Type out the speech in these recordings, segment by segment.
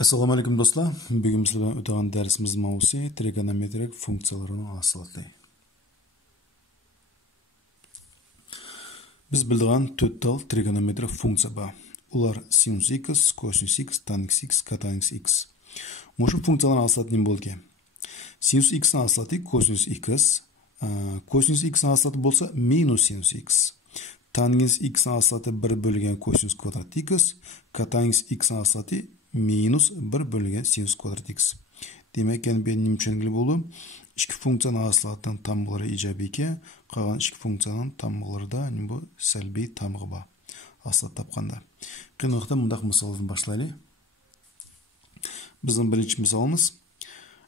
Assalomu alaykum do'stlar. Bugun sizlar bilan o'tagan darsimiz mavzusi trigonometrik funksiyalarning asoslari. Biz bildigan 4 xil trigonometrik funksiya bor. Ular sinus x, cosinus x, tan x, catan x. Mushu funksiyalarning asoslari nima bo'lgan? Sinus x ning asoslari cosinus x, cosinus x ning asoslari bo'lsa minus sinus x. Tan x ning asoslari 1 bo'lgan cosinus kvadrat x, catan x ning asoslari minus 1 bölgen sinüs kvadrat x. Demek yani benim mümkünlüğü bolu. İki funksiyanın aslatından tamları icabi ki, kalan iki funksiyanın tamları da bu selbi tamğı var. Aslat tapkanda. Kıyınlıkta mındaq misaldan başlayalım. Bizim birinci misalımız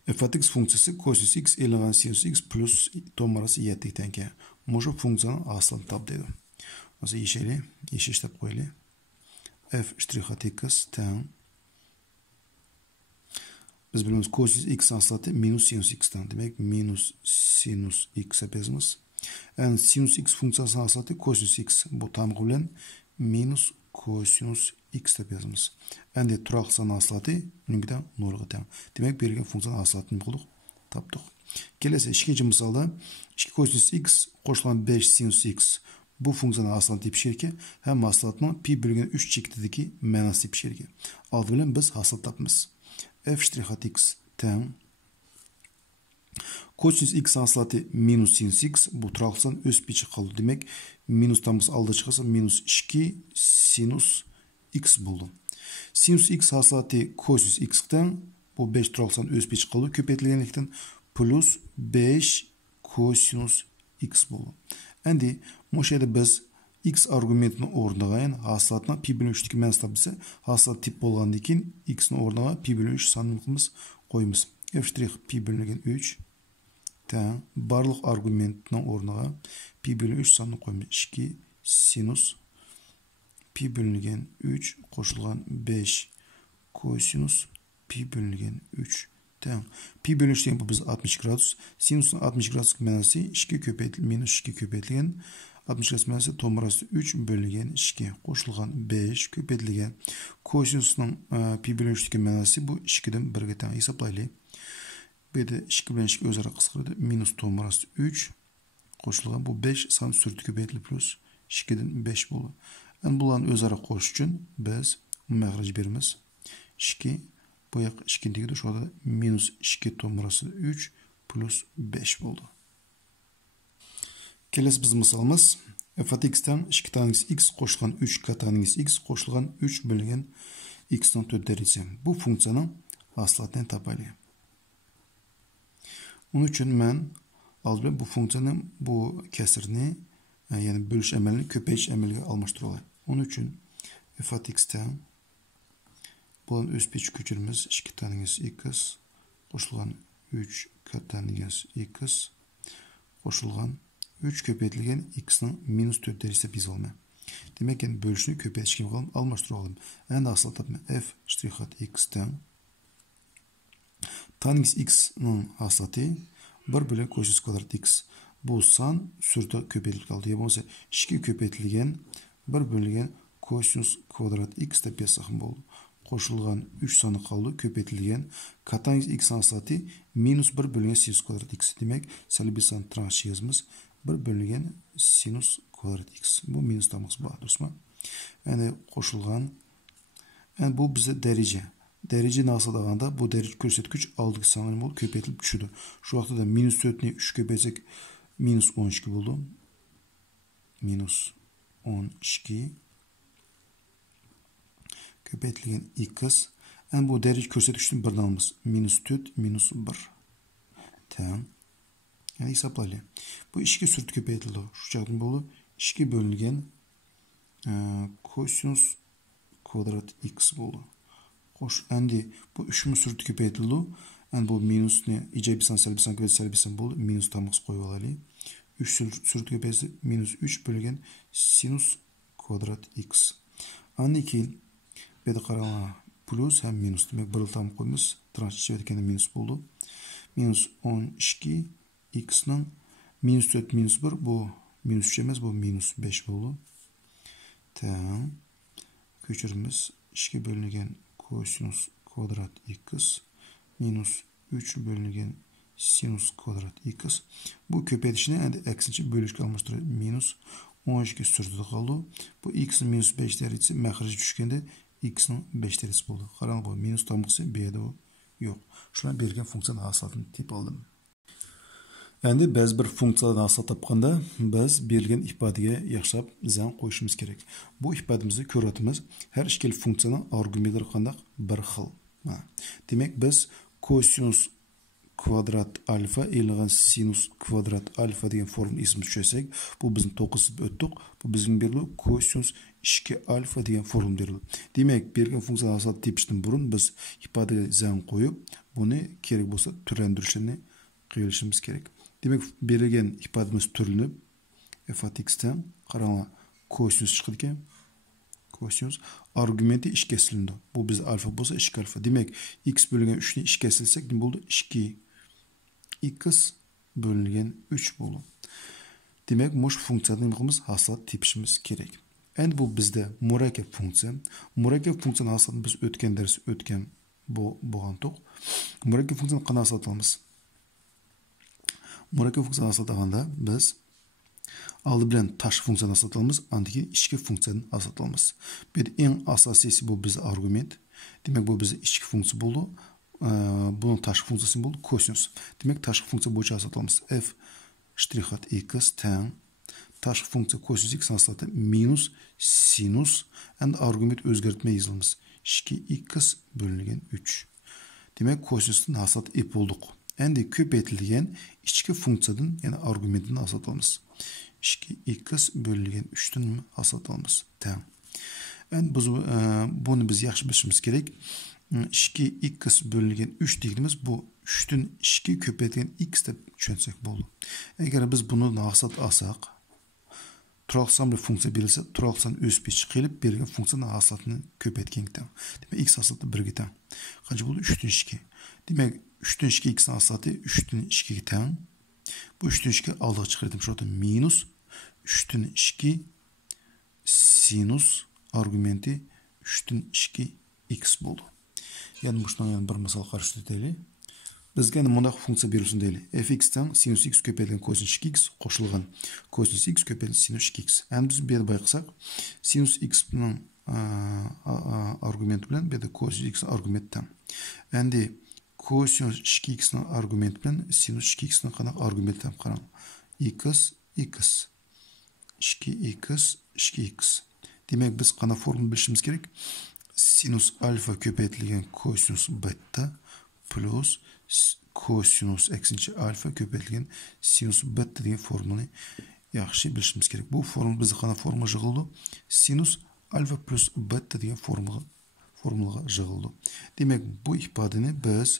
f(x) funksiyası cosinus x elegan sinus x plus tomarası yettikten ki, bu funksiyanın aslatını tap dedi. Mesela yeşil tap koyalım. f(x) tan biz bilmiyoruz cosinus x aslatı minus sinus x'ten demek minus sinus x yapıyoruz. Yani sinus x funksiyası aslatı cosinus x bu tam bilen minus cosinus x yapıyoruz. Yani turak sana aslatı nümgiden nolga tam. Demek bir funksiyanın aslatını bulduk, tapdık. Kelese ikinci misalda 2 cosinus x koşulan 5 sinus x bu funksiyanın aslatı pişirir ki hem aslatının pi bölgen 3 çektideki menası pişirir ki. Al bilen biz aslat tapımız. f(x) tan cosinus x aslatı minus sinus x bu turaqsan öz piçi kaldı demek minus tamız aldı çıkarsa minus 2 sinus x buldu. Sinus x aslatı cosinus x'ten bu 5 turaqsan öz piçi kaldı köpetlenlikten plus 5 cosinus x buldu. Endi bu şeyde biz x argumentini ornağayın hasılatına pi bölü 3'teki mənası tabisi hasılat tip bolğandan keyin x'ni ornağa pi bölü 3 sanımız koyumuz. f' pi bölüngen 3 tan barlıq argumentinin ornağa pi bölü 3 sanını koyumuz. 2 sinus pi bölüngen 3 koşulgan 5 cosinus pi bölüngen 3 tan pi bölü 3 bu biz 60 gradus sinusun 60 gradus mənası 2 köpeytilgen minus 2 köpeytilgen 60 gradus tomarası 3 bölüngen 2 koşulgan 5 köpeytilgen kosinusunun pi bölü 3'teki mənası bu 2'den 1'e tan hesaplaylı. Bir de 2 bilen 2 özara kıskırdı minus tomarası 3 koşulgan bu 5 san sürtü köpeytildi plus 2'den 5 bolu. Yani bunların özara koş için biz məxrac berimiz 2 bu yak 2'deki de şurada minus 2 tomarası 3 plus 5 oldu. Kelesi bizim misalımız f(x'ten 2 tanesi x koşulgan 3 katanesi x koşulgan 3 bölüngen x'ten 4 derece. Bu funksiyanın aslatını tapaylı. Onun için ben aldım bu funksiyanın bu kesirini yani bölüş emelini köpeyiş emeline almıştırıyorlar. Onun için f(x'ten bunun öz piç küçülmemiz 2 tanesi x koşulgan 3 katanesi x koşulgan 3 köpeytilgen x'nin minus 4 derecesi biz olma. Demek yani bölüşünü köpeyişken almıştıralım. En asıl tapma f'(x'ten tan x'nin aslatı 1 bölü cosinus kvadrat x. Bu san sürtü köpeytilip kaldı. Ya bu 2 köpeytilgen 1 bölügen cosinus kvadrat x de bir sakın oldu. Koşulgan 3 sanı kaldı köpeytilgen katan x aslatı minus 1 bölügen sinus kvadrat x. Demek selbi san tranşı yazımız 1 bölüngen sinus kvadrat x. Bu minus tamız var dostlar. Yani koşulgan yani bu bize derece. Derece nasıl dağında bu derece göstergeç aldık sanırım oldu köpeytilip düşürdü. Şu vakti de minus 4'ni 3 köpeysek minus 12 buldu. Minus 12 köpeytilgen x. Yani bu derece göstergeçten birden almamız. Minus 4 minus 1. Tamam. Yani hesaplayalım. Bu 2 sürtü köpeytildi. Şu çağrım bolu 2 bölüngen cosinus kvadrat x bolu. Hoş. Endi bu 3 mü sürtü köpeytildi. Yani bu minus ne? İcebisan, selbisan, ve selbisan bolu. Minus tamız koyu alalım. 3 sürtü köpeytildi. Minus 3 bölüngen sinus kvadrat x. Andi ki bedi karalana plus hem minus demek. Bırıl tam koyumuz. Transit çevirken minus buldu. Minus 12 x'nin minus 4 minus 1 bu minus 3 emez bu minus 5 bolu. Tamam. Köçürümüz 2 bölüngen cosinus kvadrat x minus 3 bölüngen sinus kvadrat x. Bu köpetişini endi eksinchi bölüşke almıştırıyor. Minus 12 sürdü kaldı. Bu x'in minus 5 derecesi məxrəci düşkende x'in 5 derecesi buldu. Qaran bu minus tamıqsı B'de o yok. Şuna bergen funksiyanın hasılatını tip aldım. Endi bəzi bir funksiyalardan hasılat tapqanda biz berilgan ifodega yaxshilab zan qo'yishimiz kerak. Bu ifodamizni ko'ryapmiz. Har ikkala funksiyaning argumentlari qandaq bir xil. Demak biz kosinus kvadrat alfa e'lgan sinus kvadrat alfa degan formula ismini tushunsak, bu bizning to'qizib o'tdik. Bu bizning berilgan kosinus 2 alfa degan formula berildi. Demak, berilgan funksiyaning hasılat tepishdan burun biz ifodaga zan qo'yib, buni kerak bo'lsa turlantirishni qilishimiz kerak. Demek berilgan ifodamiz türlünüp f at x'ten qaranglar kosinus chiqdi ekan. Kosinus argumenti ishga silindi. Bu biz alfa bo'lsa 2 alfa. Demek x bölüngen 3 ni ishga silsak nima bo'ldi? 2 x bölüngen 3 bo'ldi. Demek mush funksiyadan nima qilamiz? Hasılat tepishimiz kerak. Endi bu bizde murakkab funksiya. Murakkab funksiyaning hasılatini biz o'tgan dars o'tgan bo'lgan to'q. Murakkab funksiyani qanday hasılat olamiz? Murakkab funksiyani hasılataganda biz aldı bilan tashqi funksiyani hasılatamiz, andiki ichki funksiyani hasılatamiz. Bir eng asosiysi bu bizning argument. Demak bu bizning ichki funksiya bo'ldi. Bunun tashqi funksiyasi bo'ldi kosinus. Demak tashqi funksiya bo'yicha hasılatamiz. F ştrix at x tang tashqi funksiya kosinus x hasılati minus sinus endi argument o'zgartmay yozamiz. 2x bölüngen 3. Demak kosinusning hasılati ep bo'ldik. Endi ko'paytirilgan ichki funksiyadan, ya'ni argumentini hasılat olamiz. 2x bölüngen 3'ten hasılat olamiz. Tamam. Endi bunu biz yaxshi bilishimiz kerak. 2x bölüngen 3 dediğimiz bu 3'ten 2 ko'paytirilgan x deb tushunsak bo'ldi. Agar biz buni hasılat alsak, turaqli bir funksiya berilsa, turaqli san o'sib chiqib berilgan funksiyaning hasılatini ko'paytgan ekan. Demak x hasılati 1 ga teng. Qancha bo'ldi? 3'ten 2. Demak 3'ten 2 x'nin hasılatı 3'ten 2 ga teng. Bu 3'ten 2 aldığı çıkardım. Şurada minus 3'ten 2 sinus argumenti 3'ten 2 x bo'ldi. Yani bundan bir misal qarşılaylik. Bizga mundaq funksiya berilsin deyli. Fx'ten sinus x ko'paytirilgan kosinus 2x qo'shilgan kosinus x ko'paytirilgan sinus 2x. Endi biz bu yerda bayqasak, sinus x bilan argument bilan bu yerda kosinus x argument teng. Endi kosinus 2x ning argument bilan sinus 2x ning qanaqa argument teng qarang. X 2x. Demak biz qanaqa formula bilishimiz kerak? Sinus alfa ko'paytirilgan kosinus beta plus kosinus eksinchi alfa ko'paytirilgan sinus beta degan formulani yaxshi bilishimiz kerak. Bu formula bizga qanaqa formula yig'ildi? Sinus alfa plus beta degan formulaga yig'ildi. Demak bu ifodani biz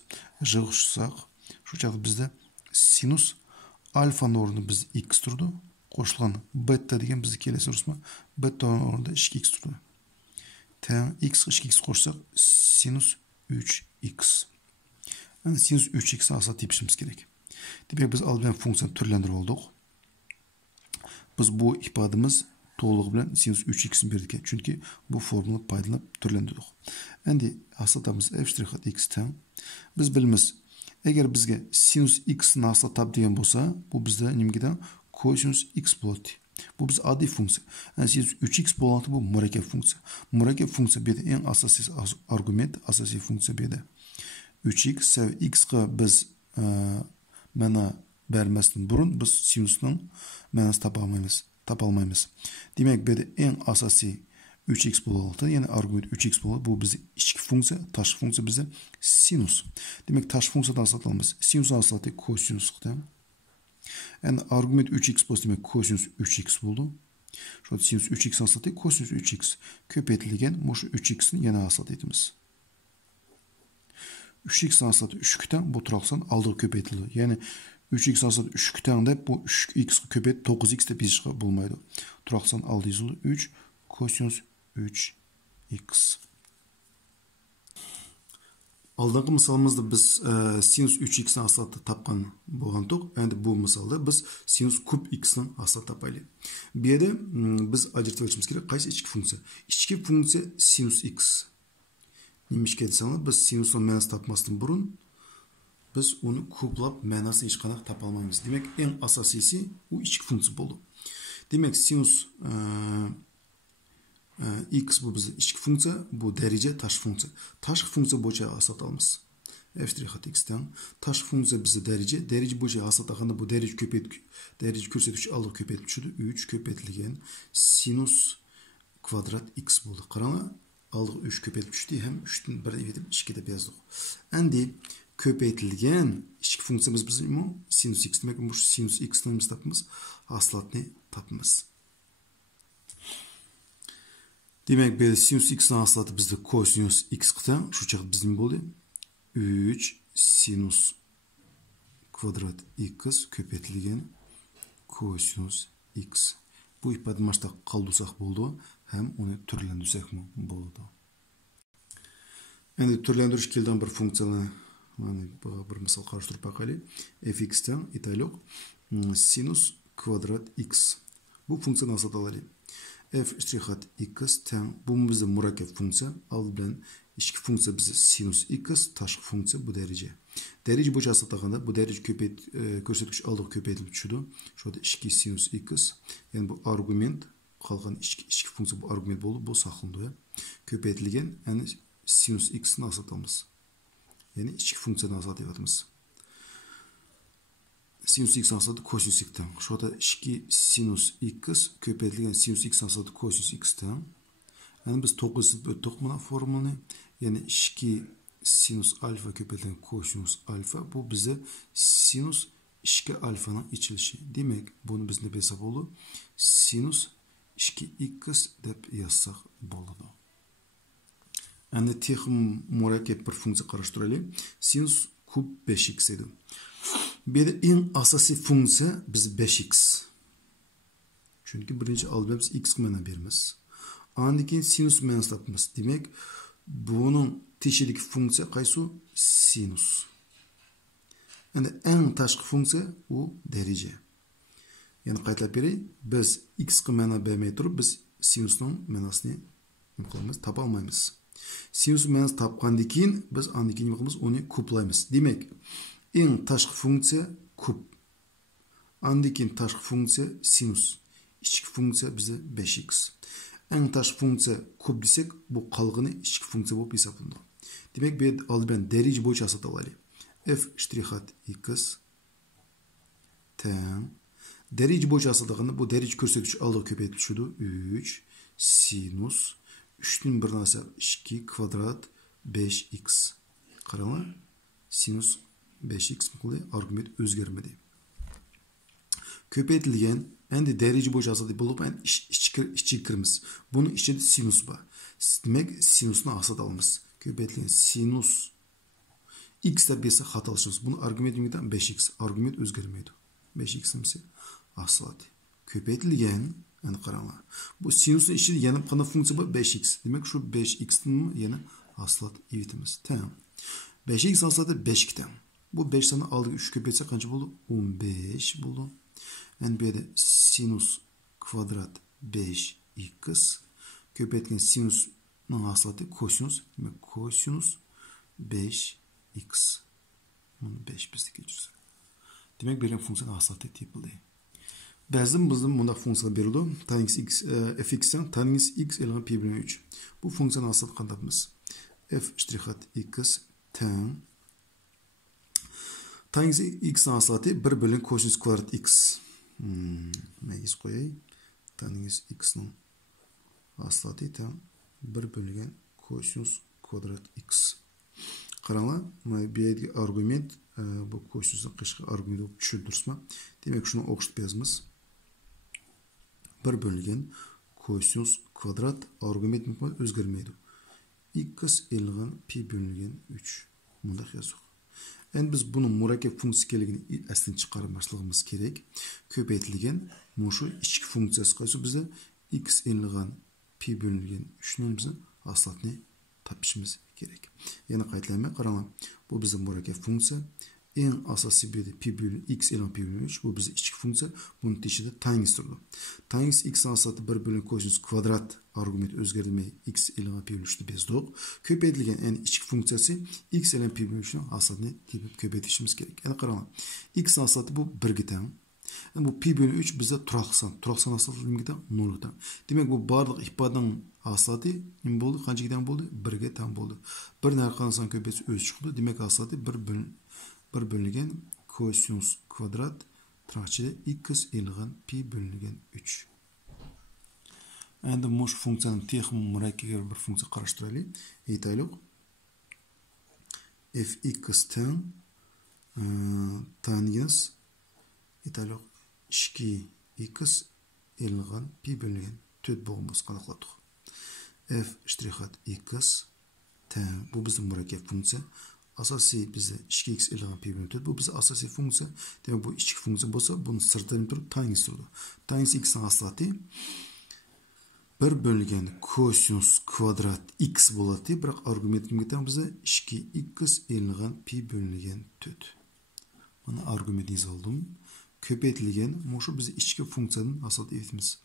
yig'ishsak, shu chaqda bizda sinus alfa o'rnida biz x turdi, qo'shilgan beta degan bizga kelasi rusma beta o'rnida 2x turdi. Teng x 2x qo'shsak sinus 3x. Yani sinus 3x hasılat tepishimiz kerak. Demak biz oldin funksiyani turlantirib oldik. Biz bu ifodamiz to'liq bilan sinus 3x ni berdik. Chunki bu formulani foydalanib turlantirdik. Endi hasılatimiz f' x teng. Biz bilamiz, agar bizga sinus x ni hasılat top degan bo'lsa, bu bizda nimaga kosinus x bo'ladi. Bu biz oddiy funksiya. Yani sinus 3x bo'ladi, bu murakkab funksiya. Murakkab funksiya bu yerda eng asosiy argument, asosiy funksiya bu yerda. 3x sev x'ga biz mana bermasdan burun biz sinusning ma'nosini topa olmaymiz. Demak, bu yerda eng asosiy 3x bo'ladi. Ya'ni argument 3x bo'ladi. Bu bizning ichki funksiya, tashqi funksiya bizda sinus. Demak, tashqi funksiyadan hisoblaymiz. Sinus aslati kosinusdan. Yani argument 3x bo'lsa, demak kosinus 3x bo'ldi. Şu sinus 3x aslati kosinus 3x ko'paytirilgan mush 3x ni yana hasılat etamiz. 3x hasılatı 3 teng, bu turaqsan aldığı ko'paytirildi. Yani 3x hasılatı 3 teng deb bu 3x ko'payt 9x deb yozishga bo'lmaydi. Turaqsan aldı yazıldı 3 kosinus 3x. Aldığımız misalımızda biz sinus 3x ni hasılatı tapqan bo'lgandik. Endi bu misalda biz sinus kub x ni hasılatı tapaylik. Bu yerda biz ajratib olishimiz kerak qaysi ichki funksiya. Ichki funksiya sinus x. Немешке десеңіз, біз синустың мәнісін тапмастан бұрын biz onu kuplab ma'nosini hech qanaqa topa olmaymiz. Demak, eng asosiysi u ichki funksiya bo'ldi. Demak, sinus x bu bizning ichki funksiya, bu daraja tashqi funksiya. Tashqi funksiya bo'yicha hisoblaymiz. f' x dan tashqi funksiya bizning daraja bo'yicha hisoblaganda bu daraja ko'rsatuvchi aldiga ko'paytirib tushdi. 3 ko'paytirilgan sinus kvadrat x bo'ldi. Qaranglar, aldiga 3 ko'paytirib tushdi, ham 3 dan 1 etib 2 deb yozdik. Endi ko'paytirilgan ichki funksiyamiz bizim sinus x demek, bu sinus x'dan biz topamiz, haslatni topamiz. Demek böyle sinus x'dan haslatı bizde kosinus x qıta, şu çaq bizim bo'ldi 3 sinus kvadrat x ko'paytirilgan kosinus x. Bu ifade başta qaldırsak bo'ldi, hem onu türlendirsek mi bo'ldi. Endi türlendirish kelgan bir funksiyani bir misal qarashtirib bakalım. fx'ten italiq sinus kvadrat x. Bu funksiya nasıl ataladi? f' x ten bu bizde murakkab funksiya. Aldı bilan ichki funksiya bizde sinus x, tashqi funksiya bu daraja. Daraja bo'yicha hisoblaganda bu daraja ko'rsatkich aldiga ko'paytirib tushdi. Şurada 2 sinus x. Yani bu argument qolgan ichki funksiya bu argument bo'ldi, bu saqlanadi. Ko'paytirilgan, yani sinus x'ni hisoblaymiz. Yani ichki funksiyani hisoblayapmiz. Sinus x hisobladı kosinus x'ten. Şurada 2 sinus x ko'paytirilgan sinus x hisobladı kosinus x'ten. Yani biz to'g'risib o'tdik buna formulani. Yani 2 sinus alfa ko'paytirilgan kosinus alfa, bu bize sinus 2 alfanın ichilishi. Demek bunu biz ne hesap oldu? Sinus 2x deb yazsak bo'ladi. Endi texim murakkab bir funksiya qarashtiraylik. Sinus kub 5x edi. Bu yerda eng asosiy funksiya biz 5x. Chunki birinchi albatta biz x mana beramiz. Andan keyin sinus ma'nosini topamiz. Demak, buning teshidagi funksiya qaysi? Sinus. Endi eng tashqi funksiya u daraja. Yani qaytarib beray, biz x ga ma'no bermay turib, biz sinusning ma'nosini topa olmaymiz. Sinus ma'nosini topgandan keyin biz andan keyin uni kublaymiz. Demak, eng tashqi funksiya kub. Andan keyin tashqi funksiya sinus. İchki funksiya bizda 5x. Eng tashqi funksiya kub desak, bu qolgani ichki funksiya bo'lib hisoblanadi. Demak, bu albatta daraja bo'yicha hisoblanadi. f' x ten daraja bo'yicha hisoblaganda bu daraja ko'rsatuvchi aldiga ko'paytirib tushdi. 3 sinus 3'nin bir tanesi 2 kvadrat 5x. Qaranglar, sinus 5x qildi, argument o'zgarmadi. Ko'paytirilgan, endi daraja bo'yicha hisobda bo'lib, ichiga kiramiz. Buni ichida sinus bor. Demak, sinusni hisobga olamiz. Ko'paytirilgan sinus x deb bersa xatolashimiz. Buni argumentimizdan 5x, argument o'zgarmaydi. 5x nimasi? Aslati. Ko'paytirilgan, yani qaranglar. Bu sinusning ichida yana qanday funksiya bor? 5x. Demak, shu 5x ni yana aslat evitimiz. Tamam. 5x aslati 5 dan. Bu 5 dan aldiga 3 ko'paytsa qancha bo'ldi? 15 bo'ldi. Yani bu yerda sinus kvadrat 5x ko'paytgan sinusning aslati kosinus. Demak, kosinus 5x. Bunu 5 bizga kechirsa. Demak, berilgan funksiyaning aslati topildi. Ba'zan bizning bundaq funksiya berildi. Tan x fx'dan tan x e'lon pi bilan 3. Bu funksiyani aslati qandaymiz? f' x tan x aslati 1 bölün kosinus kvadrat x. Neyiz qo'yay? Tan x ning aslati tan 1 bölgen kosinus kvadrat x. Qaranglar, mana bu yerga argument bu kosinusning qishqi argument bo'lib tushuntirsizmi? Demak, shuni o'qishib yozamiz. 1 bölgen kosinus kvadrat argument o'zgarmaydi. X e'lon pi bölüngen 3. Bunda yazıq. Endi biz bunu murakkab funksiya keligini aslini chiqarmasligimiz kerak. Ko'paytirilgan shu ichki funksiyasi qaysi bizda x e'lon pi bölüngen 3 ning bizni aslatni topishimiz kerak. Yana qaytlayman, qaranglar. Bu bizning murakkab funksiya en asası bir de pi bölü x elan pi bölü 3. Bu bize içki funksiya. Bunun içinde tangis turdu. Tangis x asatı 1 bölü kosinus kvadrat argument özgürlüğü x elan pi bölü 3'tü bezdik. Köpeytilgen en içki funksiyası x elan pi bölü 3'ün asatını tepip köpeytişimiz gerek. Yani qaralım. X asatı bu 1'ge teң. Yani bu pi bölü 3 bizde turaqsan. Turaqsan asatı 0'ga teң. Demek bu barlıq ifadanın asatı ne boldu? Qanchaga teң boldu? 1'ge teң boldu. 1'ni har qanday san köpeytse öz chiqdi. Demek asatı 1 bölüngen kosinus kvadrat tırnaqçıda x eğilgan pi bölüngen 3. Endi mush funksiyanın texmi murakkab bir funksiya qarashtiraylik. Aytaylik. Fx teң tangens aytaylik 2x eğilgan pi bölüngen 4 bo'lgan qanaqladik. F ştrihat x teң bu bizning murakkab funksiya. Asasi bize 2x eğilgan pi bölü 4. Bu bize asasi funksiya. Demek bu içki funksiya bolsa bunu sırtlayıp durup tangis turdu. Tangis x'in aslatı 1 bölüngen kosinus kvadrat x bolati. Biroq argumentimizga teң bize 2x eğilgan pi bölüngen 4. Mana argumentimiz aldım. Köpeytilgen muşu bize içki funksiyanın aslatı etimiz.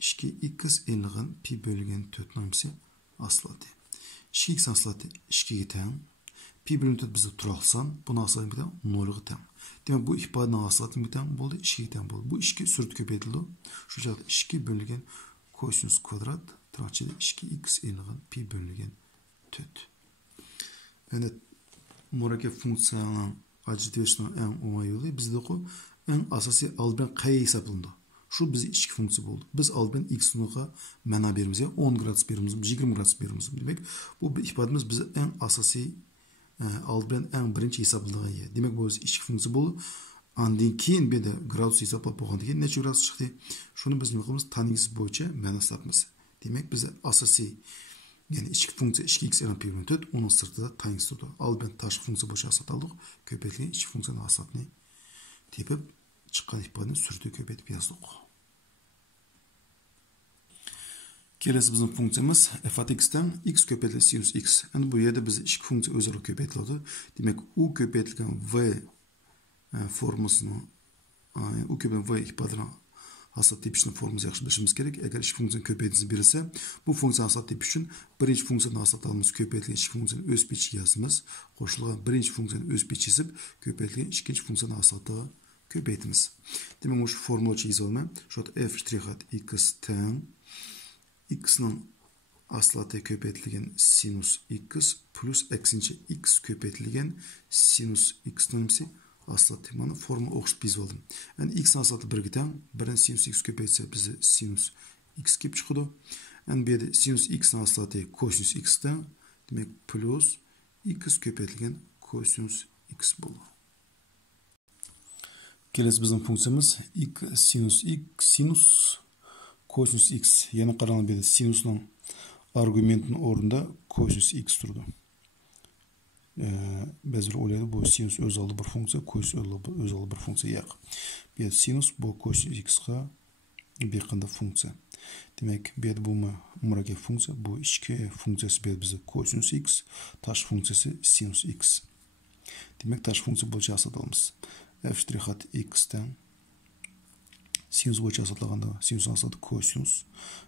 2x eğilgan pi bölüngen 4 namisi aslatı. 2x aslatı 2'ge teң. Pi bölü 4 bizde turaqsan, bunu aslatı bir teң 0'ga teң. Demek bu ifadenin aslatı bir teң boldu, 2'ge teң boldu. Bu 2 sürt köpeytildi. Şu şekilde 2 bölüngen kosinus kvadrat tırnaqçıda 2x eğilgan pi bölüngen 4. Yani murakkab funksiyanın ajratışının en oңай yolu bizde en asası alben qay hesaplandı. Şu bize içki funksiya boldu. Biz alben x nuqa mana berimiz ya 10 gradus berimiz, 20 gradus berimiz. Demek bu ifademiz bize en asası alben en birinci hesaplandığı yer. Demek bu içki funksiya boldu. Andan keyin bir de gradus hesaplap bo'lgandan keyin necha gradus chiqdi? Shuni biz nima qilamiz? Tangis bo'yicha mana hisoblaymiz. Demak biz asosiy yani içki funksiya 2x elan pi bölü 4 onun sırtida tangis turdi. Alben tashqi funksiya bo'yicha asat oldik. Ko'paytirgan ichki funksiyaning asatini tepib chiqqan ifodani surtib ko'paytib yozdik. Kelesi bizim funksiyamiz f at x'ten x ko'paytirilgan sinus x. Endi bu yerda biz ikki funksiya o'zaro ko'paytiriladi. Demak u ko'paytirilgan v formasını u köpeytirilgan v ifodani asat tepishini formasi yaxshi bilishimiz kerak. Agar ikki funksiyani ko'paytirib berilsa, bu funksiyani asat tepish uchun birinchi funksiyani asat olamiz, ko'paytirilgan ikki funksiyani o'z pechiga yozamiz. Qo'shilgan birinchi funksiyani o'z pechiga yozib, ko'paytirilgan ikkinchi funksiyani asatiga ko'paytamiz. Demak, shu formulacha yozaman. Shu f ştrihat x teң x'ning aslati ko'paytirilgan sinus x plus aksincha x ko'paytirilgan sinus x nimasi aslatı. Mana formula o'xshab biz oldim. Yani x aslatı 1'ge teң. Birin sinus x ko'paytsa bize sinus x kelib chiqadi. Yani bu yerda sinus x aslatı kosinus x teң. Demek plus x ko'paytirilgan kosinus x bo'ladi. Kelesi bizim funksiyamiz sinus kosinus x. Yana qaralım bir de sinusning argumentin o'rnida kosinus x turdi. Bezir o'ylaydi bu sinus o'z oldi bir funksiya, kosinus o'z oldi bir funksiya yo'q. Bu yerda sinus bu kosinus x ga bir qanday funksiya. Demak, bu yerda bu murakkab funksiya, bu ichki funksiyasi bu bizda kosinus x, tashqi funksiyasi sinus x. Demak, tashqi funksiya bo'yicha asatamiz. F ştrihat x teң sinus bo'yicha asatlaganda sinus asati kosinus.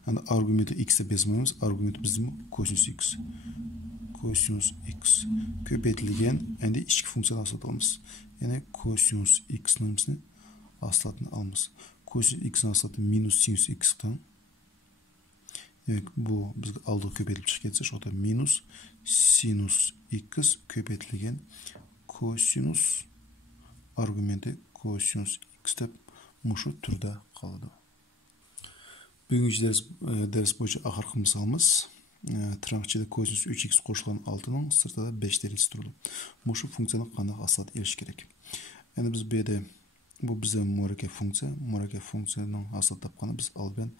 Yani argumenti x deb bezmaymiz, argumenti bizim kosinus x. Kosinus x ko'paytirilgan endi ichki funksiyani asatamiz. Yani kosinus x nimsini aslatini olamiz. Kosinus x aslati minus sinus x teң. Yani bu bizga aldiga ko'paytirib chiqib ketsa, shu yerda minus sinus x ko'paytirilgan kosinus argumenti kosinus x deb mushu turda qoladi. Bugungi ders bo'yicha oxirgi misolimiz tırnaqçıda kosinus 3x qo'shilgan 6ning sirtida 5 derecesi turdi. Mushu funksiyani qanday asat elish kerak? Yani biz bu yerda bu bizning murakkab funksiyaning asat topgani biz alban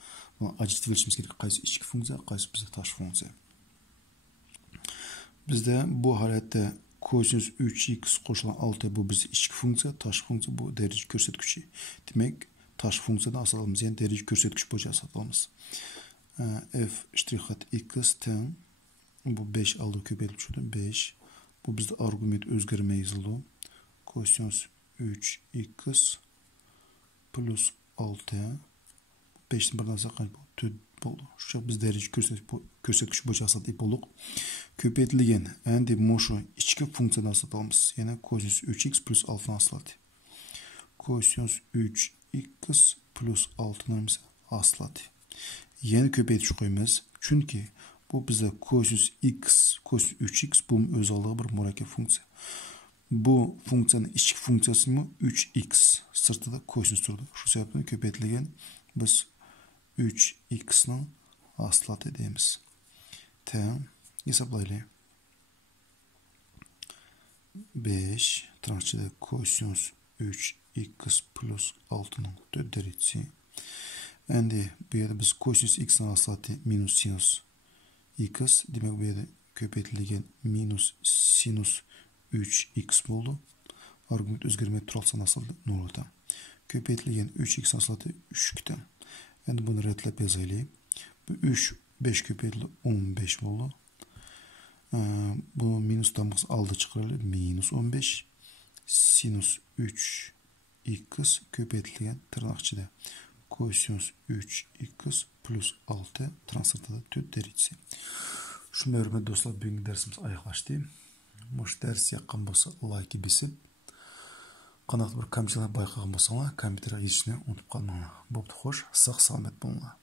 buni ajratib olishimiz kerak. Qaysi ichki funksiya, qaysi bizning tashqi funksiya. Bizda bu holatda kosinus 3x qo'shilgan 6 bu biz ichki funksiya, tashqi funksiya bu derece ko'rsatkichi. Demak, tashqi funksiyadan asalamiz, ya'ni derece ko'rsatkich bo'yicha asalamiz. F ştrihat x teң bu 5 aldı köpeytilib chiqdi. 5 bu bizde argument o'zgarmay yozildi. Kosinus 3x plus 6. 5'tin birden sakın bu 4 oldu. Şu biz derece körsötküç boyunca asatlayıp olduk. Köpeytilgen endi moşu içki funksiyadan asatılmamız. Yani kosinus 3x plus 6'dan aslatı. Kosinus 3x plus 6'dan aslatı. Yeni köpeytiş koymayız. Çünkü bu bize kosinus 3x bu özelliği bir murakkep funksiya. Bu funksiyanın içki funksiyası mı 3x sırtı kosinus turdu. Şu sebepten köpeytilgen biz 3x'ni aslat edemiz. Tamam. Hesaplayalım. 5 trançıda kosinus 3x plus 6'nın 4 derecesi. Endi bu yerda biz kosinus x'ni aslatı minus sinus x. Demek bu yerda köpeytilgen minus sinus 3x bo'ldi. Argument o'zgarmay turalsan asıldı 0'dan. Köpeytilgen 3x aslatı 3'ten. Endi bunu redlep yazaylik. Bu 3 5 köpeytildi 15 bo'ldi. Bu minus damgası aldı çıkarılır. Minus 15 sinus 3x köpeytilgen tırnakçıda kosinus 3x plus 6 transferda 4 derecesi. Şu hürmetli dostlar, bugünkü dersimiz ayaklaştı. Muş ders yakkan bolsa like besip, qanaqdır bir kamçılar bayqagan bolsаңlar, kompüterga erişishni unutib qolmanglar. Bo'pti, xo'sh, sog' salomat bo'linglar.